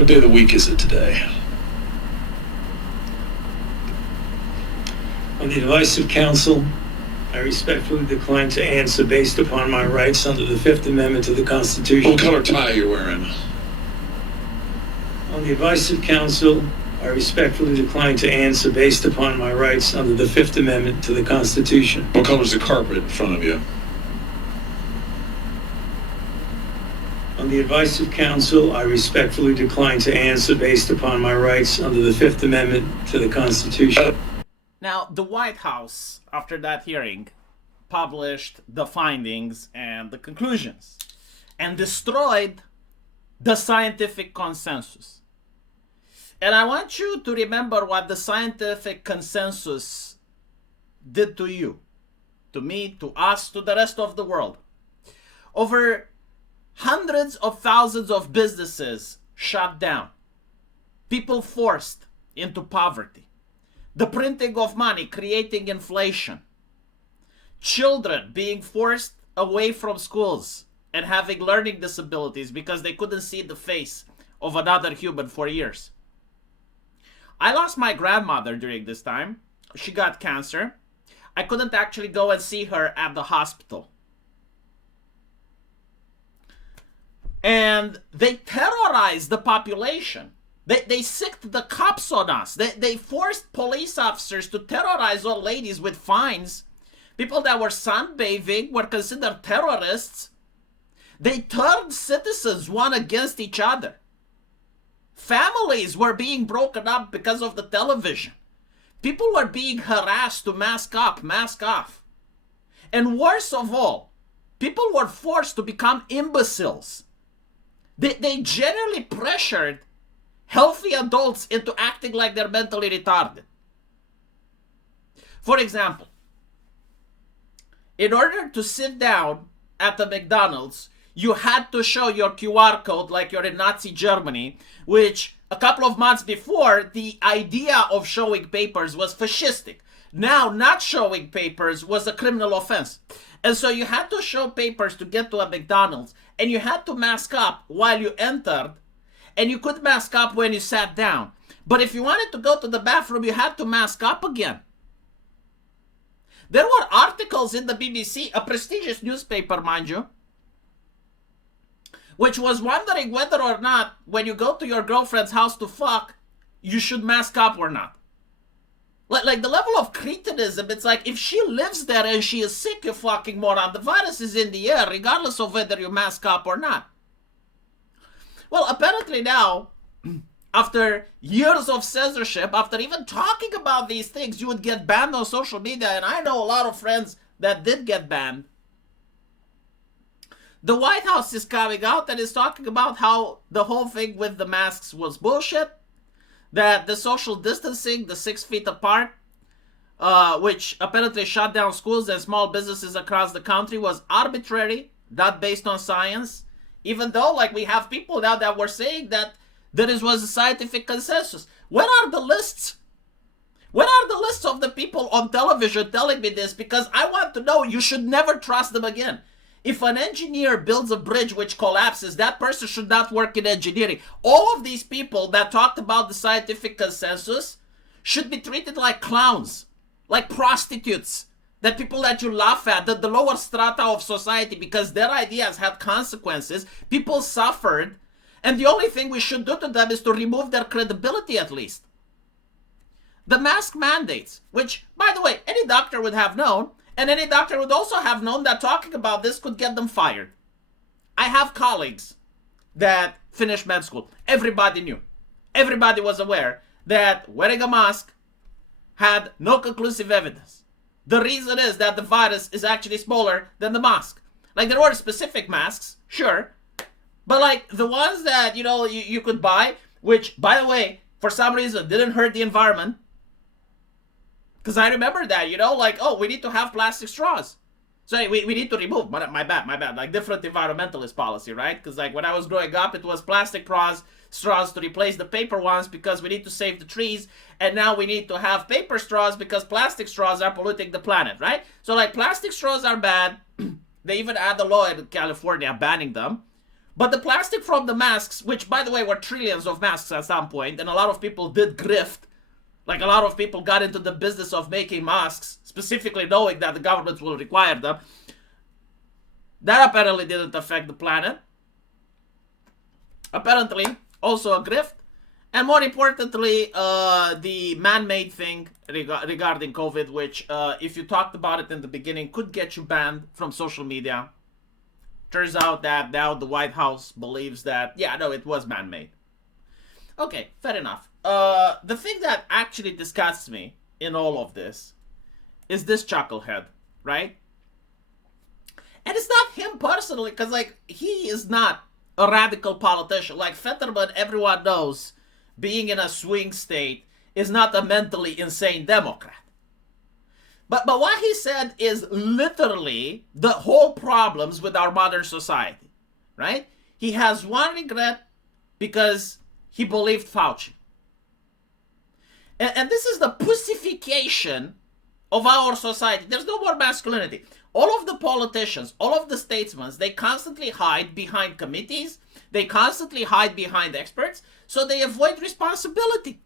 What day of the week is it today? On the advice of counsel, I respectfully decline to answer based upon my rights under the Fifth Amendment to the Constitution. What color tie are you wearing? On the advice of counsel, I respectfully decline to answer based upon my rights under the Fifth Amendment to the Constitution. What color is the carpet in front of you? On the advice of counsel, I respectfully decline to answer based upon my rights under the Fifth Amendment to the Constitution. Now, the White House, after that hearing, published the findings and the conclusions and destroyed the scientific consensus. And I want you to remember what the scientific consensus did to you, to me, to us, to the rest of the world. Over hundreds of thousands of businesses shut down, people forced into poverty, the printing of money creating inflation, children being forced away from schools and having learning disabilities because they couldn't see the face of another human for years. I lost my grandmother during this time. She got cancer. I couldn't actually go and see her at the hospital. And they terrorized the population. They sicked the cops on us. They forced police officers to terrorize old ladies with fines. People that were sunbathing were considered terrorists. They turned citizens one against each other. Families were being broken up because of the television. People were being harassed to mask up, mask off. And worst of all, people were forced to become imbeciles. They generally pressured healthy adults into acting like they're mentally retarded. For example, in order to sit down at the McDonald's, you had to show your QR code like you're in Nazi Germany, which a couple of months before, the idea of showing papers was fascistic. Now, not showing papers was a criminal offense. And so you had to show papers to get to a McDonald's, and you had to mask up while you entered, and you could mask up when you sat down. But if you wanted to go to the bathroom, you had to mask up again. There were articles in the BBC, a prestigious newspaper, mind you, which was wondering whether or not, when you go to your girlfriend's house to fuck, you should mask up or not. Like the level of cretinism, it's like, if she lives there and she is sick, you fucking moron, the virus is in the air, regardless of whether you mask up or not. Well, apparently now, after years of censorship, after even talking about these things, you would get banned on social media, and I know a lot of friends that did get banned. The White House is coming out and is talking about how the whole thing with the masks was bullshit, that the social distancing, the 6 feet apart, which apparently shut down schools and small businesses across the country, was arbitrary, not based on science, even though, like, we have people now that were saying that there was a scientific consensus. Where are the lists? Where are the lists of the people on television telling me this? Because I want to know. You should never trust them again. If an engineer builds a bridge which collapses, that person should not work in engineering. All of these people that talked about the scientific consensus should be treated like clowns, like prostitutes, that people that you laugh at, the lower strata of society, because their ideas had consequences. People suffered, and the only thing we should do to them is to remove their credibility at least. The mask mandates, which, by the way, any doctor would have known, and any doctor would also have known that talking about this could get them fired. I have colleagues that finished med school. Everybody knew. Everybody was aware that wearing a mask had no conclusive evidence. The reason is that the virus is actually smaller than the mask. Like, there were specific masks, sure, but like the ones that, you know, you could buy, which, by the way, for some reason didn't hurt the environment. Because I remember that, you know, like, oh, we need to have plastic straws. So we need to remove, my bad, like different environmentalist policy, right? Because like when I was growing up, it was plastic straws to replace the paper ones because we need to save the trees. And now we need to have paper straws because plastic straws are polluting the planet, right? So like plastic straws are bad. They even had a law in California banning them. But the plastic from the masks, which by the way were trillions of masks at some point, and a lot of people did grift, like a lot of people got into the business of making masks, specifically knowing that the government will require them, that apparently didn't affect the planet. Apparently, also a grift. And more importantly, the man-made thing regarding COVID, which if you talked about it in the beginning, could get you banned from social media. Turns out that now the White House believes that, yeah, no, it was man-made. Okay, fair enough. The thing that actually disgusts me in all of this is this chucklehead, right? And it's not him personally, because, like, he is not a radical politician. Like, Fetterman, everyone knows, being in a swing state, is not a mentally insane Democrat. But what he said is literally the whole problems with our modern society, right? He has one regret because he believed Fauci. And this is the pussification of our society. There's no more masculinity. All of the politicians, all of the statesmen, they constantly hide behind committees. They constantly hide behind experts, so they avoid responsibility.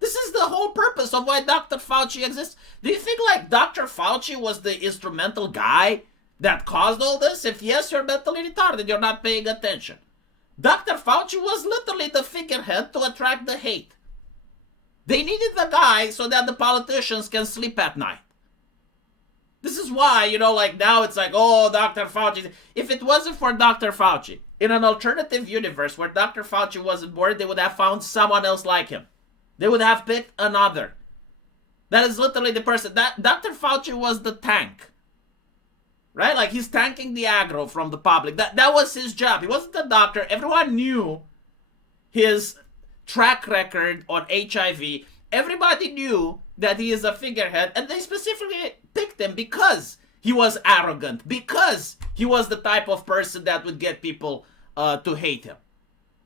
This is the whole purpose of why Dr. Fauci exists. Do you think, like, Dr. Fauci was the instrumental guy that caused all this? If yes, you're mentally retarded. You're not paying attention. Dr. Fauci was literally the figurehead to attract the hate. They needed the guy so that the politicians can sleep at night. This is why, you know, like, now it's like, oh, Dr. Fauci. If it wasn't for Dr. Fauci, in an alternative universe where Dr. Fauci wasn't born, they would have found someone else like him. They would have picked another. That is literally the person. That Dr. Fauci was the tank. Right? Like, he's tanking the aggro from the public. That was his job. He wasn't a doctor. Everyone knew his track record on HIV. Everybody knew that he is a figurehead, and they specifically picked him because he was arrogant, because he was the type of person that would get people to hate him.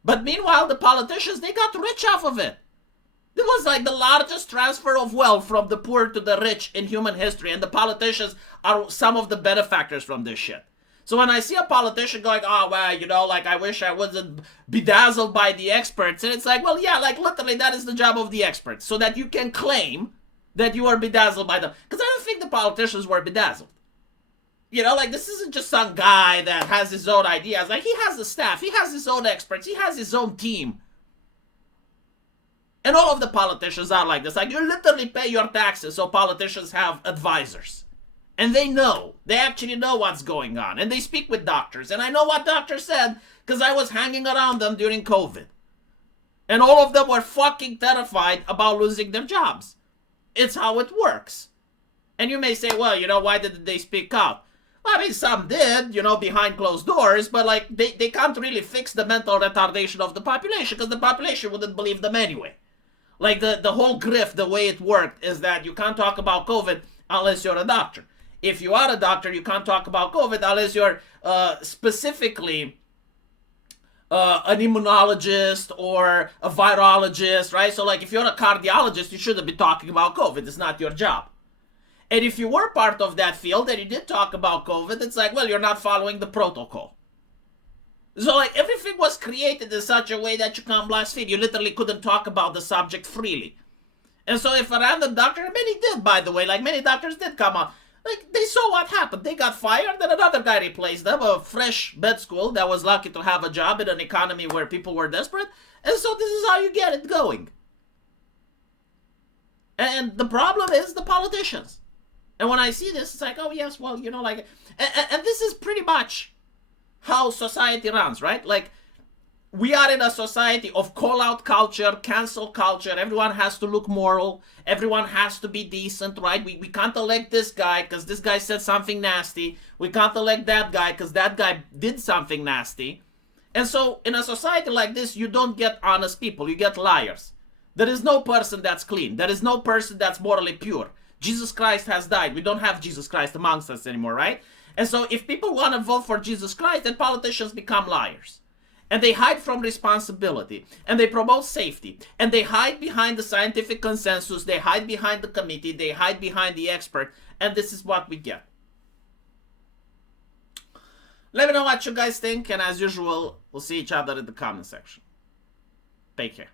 But meanwhile, the politicians, they got rich off of it. It was like the largest transfer of wealth from the poor to the rich in human history, and the politicians are some of the benefactors from this shit. So when I see a politician going, oh, well, you know, like, I wish I wasn't bedazzled by the experts, and it's like, well, yeah, like, literally, that is the job of the experts, so that you can claim that you are bedazzled by them. Because I don't think the politicians were bedazzled. You know, like, this isn't just some guy that has his own ideas. Like, he has a staff, he has his own experts, he has his own team. And all of the politicians are like this. Like, you literally pay your taxes, so politicians have advisors. And they know. They actually know what's going on. And they speak with doctors. And I know what doctors said because I was hanging around them during COVID. And all of them were fucking terrified about losing their jobs. It's how it works. And you may say, well, you know, why didn't they speak out? Well, I mean, some did, you know, behind closed doors. But, like, they can't really fix the mental retardation of the population because the population wouldn't believe them anyway. Like, the whole grift, the way it worked, is that you can't talk about COVID unless you're a doctor. If you are a doctor, you can't talk about COVID unless you're specifically an immunologist or a virologist, right? So, like, if you're a cardiologist, you shouldn't be talking about COVID. It's not your job. And if you were part of that field and you did talk about COVID, it's like, well, you're not following the protocol. So, like, everything was created in such a way that you can't blaspheme. You literally couldn't talk about the subject freely. And so if a random doctor, and many did, by the way, like, many doctors did come on, like, they saw what happened. They got fired, then another guy replaced them, a fresh med school that was lucky to have a job in an economy where people were desperate. And so this is how you get it going. And the problem is the politicians. And when I see this, it's like, oh, yes, well, you know, like, and this is pretty much how society runs, right? Like, we are in a society of call-out culture, cancel culture. Everyone has to look moral. Everyone has to be decent, right? We can't elect this guy because this guy said something nasty. We can't elect that guy because that guy did something nasty. And so in a society like this, you don't get honest people. You get liars. There is no person that's clean. There is no person that's morally pure. Jesus Christ has died. We don't have Jesus Christ amongst us anymore, right? And so if people want to vote for Jesus Christ, then politicians become liars. And they hide from responsibility. And they promote safety. And they hide behind the scientific consensus. They hide behind the committee. They hide behind the expert. And this is what we get. Let me know what you guys think, and as usual, we'll see each other in the comment section. Take care.